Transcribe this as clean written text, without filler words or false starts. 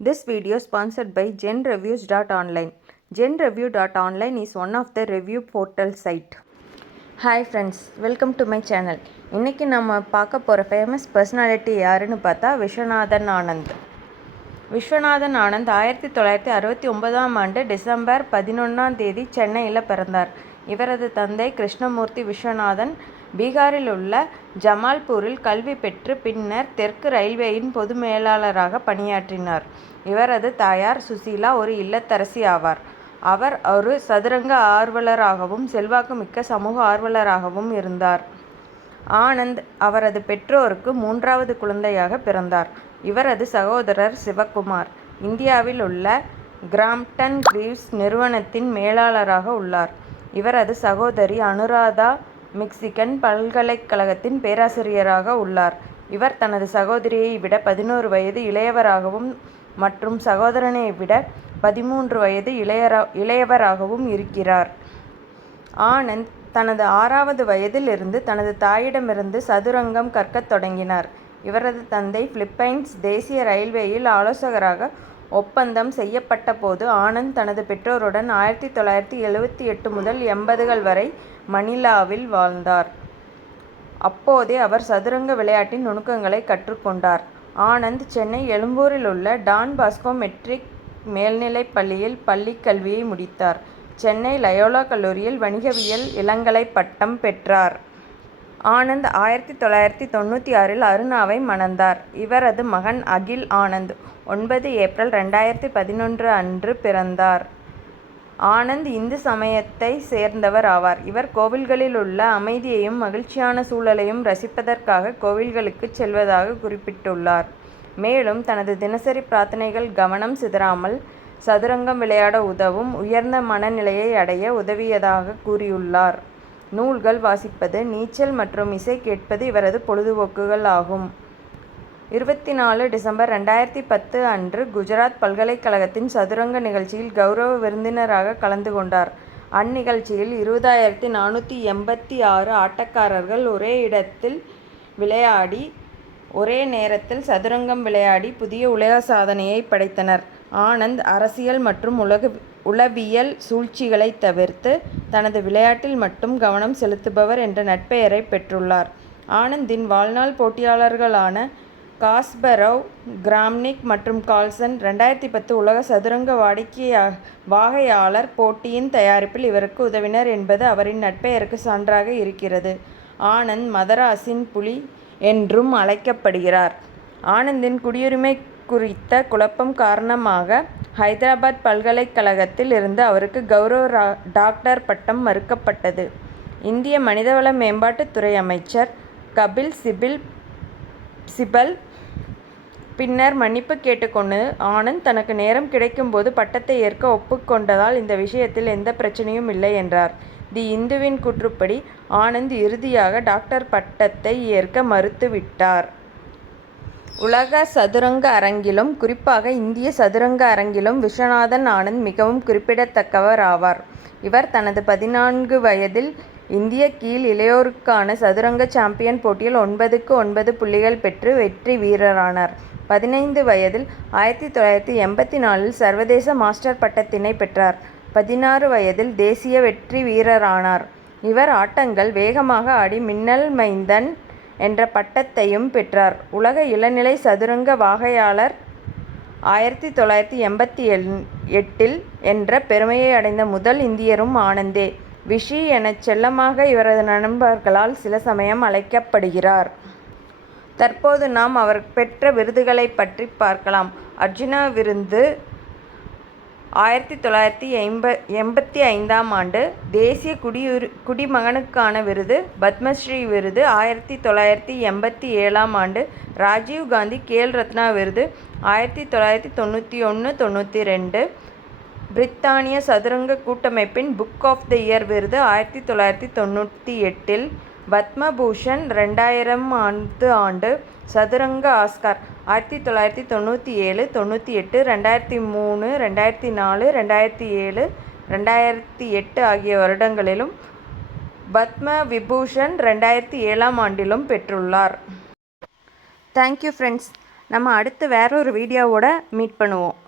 This video sponsored by GenReviews.online. GenReview.online is one of the review portal site. Hi friends, welcome to my channel. இன்றைக்கி நம்ம பார்க்க போகிற famous personality யாருன்னு பார்த்தா Viswanathan Anand. Viswanathan Anand 1969 December 11 சென்னையில் பிறந்தார். இவரது தந்தை கிருஷ்ணமூர்த்தி விஸ்வநாதன் பீகாரில் உள்ள ஜமால்பூரில் கல்வி பெற்று பின்னர் தெற்கு ரயில்வேயின் பொது மேலாளராக பணியாற்றினார். இவரது தாயார் சுசீலா ஒரு இல்லத்தரசி ஆவார். அவர் ஒரு சதுரங்க ஆர்வலராகவும் செல்வாக்குமிக்க சமூக ஆர்வலராகவும் இருந்தார். ஆனந்த் அவரது பெற்றோருக்கு 3வது குழந்தையாக பிறந்தார். இவரது சகோதரர் சிவகுமார் இந்தியாவில் உள்ள கிராம்ப்டன் கிரீவ்ஸ் நிறுவனத்தின் மேலாளராக உள்ளார். இவரது சகோதரி அனுராதா மெக்சிகன் பல்கலைக்கழகத்தின் பேராசிரியராக உள்ளார். இவர் தனது சகோதரியை விட 11 வயது இளையவராகவும் மற்றும் சகோதரனை விட 13 வயது இளையவராகவும் இருக்கிறார். ஆனந்த் தனது 6வது வயதிலிருந்து தனது தாயிடமிருந்து சதுரங்கம் கற்கத் தொடங்கினார். இவரது தந்தை பிலிப்பைன்ஸ் தேசிய ரயில்வேயில் ஆலோசகராக ஒப்பந்தம் செய்யப்பட்ட போது ஆனந்த் தனது பெற்றோருடன் 1978 முதல் 80கள் வரை மணிலாவில் வாழ்ந்தார். அப்போதே அவர் சதுரங்க விளையாட்டின் நுணுக்கங்களை கற்றுக்கொண்டார். ஆனந்த் சென்னை எழும்பூரில் உள்ள டான் பாஸ்கோ மெட்ரிக் மேல்நிலைப் பள்ளியில் பள்ளிக் கல்வியை முடித்தார். சென்னை லயோலா கல்லூரியில் வணிகவியல் இளங்கலை பட்டம் பெற்றார். ஆனந்த் 1996 அருணாவை மணந்தார். இவரது மகன் அகில் ஆனந்த் 9 ஏப்ரல் 2011 அன்று பிறந்தார். ஆனந்த் இந்து சமயத்தை சேர்ந்தவர் ஆவார். இவர் கோவில்களில் உள்ள அமைதியையும் மகிழ்ச்சியான சூழலையும் ரசிப்பதற்காக கோவில்களுக்கு செல்வதாக குறிப்பிட்டுள்ளார். மேலும் தனது தினசரி பிரார்த்தனைகள் கவனம் சிதறாமல் சதுரங்கம் விளையாட உதவும் உயர்ந்த மனநிலையை அடைய உதவியதாக கூறியுள்ளார். நூல்கள் வாசிப்பது, நீச்சல் மற்றும் இசை கேட்பது இவரது பொழுதுபோக்குகள் ஆகும். 24 டிசம்பர் 2010 அன்று குஜராத் பல்கலைக்கழகத்தின் சதுரங்க நிகழ்ச்சியில் கௌரவ விருந்தினராக கலந்து கொண்டார். அந்நிகழ்ச்சியில் 20,486 ஆட்டக்காரர்கள் ஒரே இடத்தில் விளையாடி ஒரே நேரத்தில் சதுரங்கம் விளையாடி புதிய உலக சாதனையை படைத்தனர். ஆனந்த் அரசியல் மற்றும் உளவியல் சூழ்ச்சிகளை தவிர்த்து தனது விளையாட்டில் மட்டும் கவனம் செலுத்துபவர் என்ற நற்பெயரை பெற்றுள்ளார். ஆனந்தின் வாழ்நாள் போட்டியாளர்களான காஸ்பரோவ், கிராம்னிக் மற்றும் கார்ல்சன் 2010 உலக சதுரங்க வாகையாளர் போட்டியின் தயாரிப்பில் இவருக்கு உதவினர் என்பது அவரின் நற்பெயருக்கு சான்றாக இருக்கிறது. ஆனந்த் மதராஸின் புலி என்றும் அழைக்கப்படுகிறார். ஆனந்தின் குடியுரிமை குறித்த குழப்பம் காரணமாக ஹைதராபாத் பல்கலைக்கழகத்தில் இருந்து அவருக்கு கௌரவ டாக்டர் பட்டம் மறுக்கப்பட்டது. இந்திய மனிதவள மேம்பாட்டுத்துறை அமைச்சர் கபில் சிபல் பின்னர் மன்னிப்பு கேட்டுக்கொண்டு ஆனந்த் தனக்கு நேரம் கிடைக்கும்போது பட்டத்தை ஏற்க ஒப்புக்கொண்டதால் இந்த விஷயத்தில் எந்த பிரச்சனையும் இல்லை என்றார். தி இந்துவின் கூற்றுப்படி ஆனந்த் இறுதியாக டாக்டர் பட்டத்தை ஏற்க மறுத்துவிட்டார். உலக சதுரங்க அரங்கிலும் குறிப்பாக இந்திய சதுரங்க அரங்கிலும் விஸ்வநாதன் ஆனந்த் மிகவும் குறிப்பிடத்தக்கவர் ஆவார். இவர் தனது 14 வயதில் இந்திய கீழ் இளையோருக்கான சதுரங்க சாம்பியன் போட்டியில் 9க்கு 9 புள்ளிகள் பெற்று வெற்றி வீரரானார். 15 வயதில் 1984 சர்வதேச மாஸ்டர் பட்டத்தினை பெற்றார். 16 வயதில் தேசிய வெற்றி வீரரானார். இவர் ஆட்டங்கள் வேகமாக ஆடி மின்னல் மைந்தன் என்ற பட்டத்தையும் பெற்றார். உலக இளநிலை சதுரங்க வாகையாளர் 1988 என்ற பெருமையை அடைந்த முதல் இந்தியரும் ஆனந்தே. விஷி எனச் செல்லமாக இவரது நண்பர்களால் சில சமயம் அழைக்கப்படுகிறார். தற்போது நாம் அவர் பெற்ற விருதுகளை பற்றி பார்க்கலாம். அர்ஜுனா விருது 1985 தேசிய குடிமகனுக்கான விருது. பத்மஸ்ரீ விருது 1987 ராஜீவ் காந்தி கேல் ரத்னா விருது 1991-92 பிரித்தானிய சதுரங்க கூட்டமைப்பின் புக் ஆஃப் த இயர் விருது 1998 பத்மபூஷன் 2000 சதுரங்க ஆஸ்கார் 1997, 98, 2003, 2004, 2007, 2008 ஆகிய வருடங்களிலும் பத்ம விபூஷன் 2007 பெற்றுள்ளார். Thank you friends. நம்ம அடுத்து வேற ஒரு வீடியோவோட மீட் பண்ணுவோம்.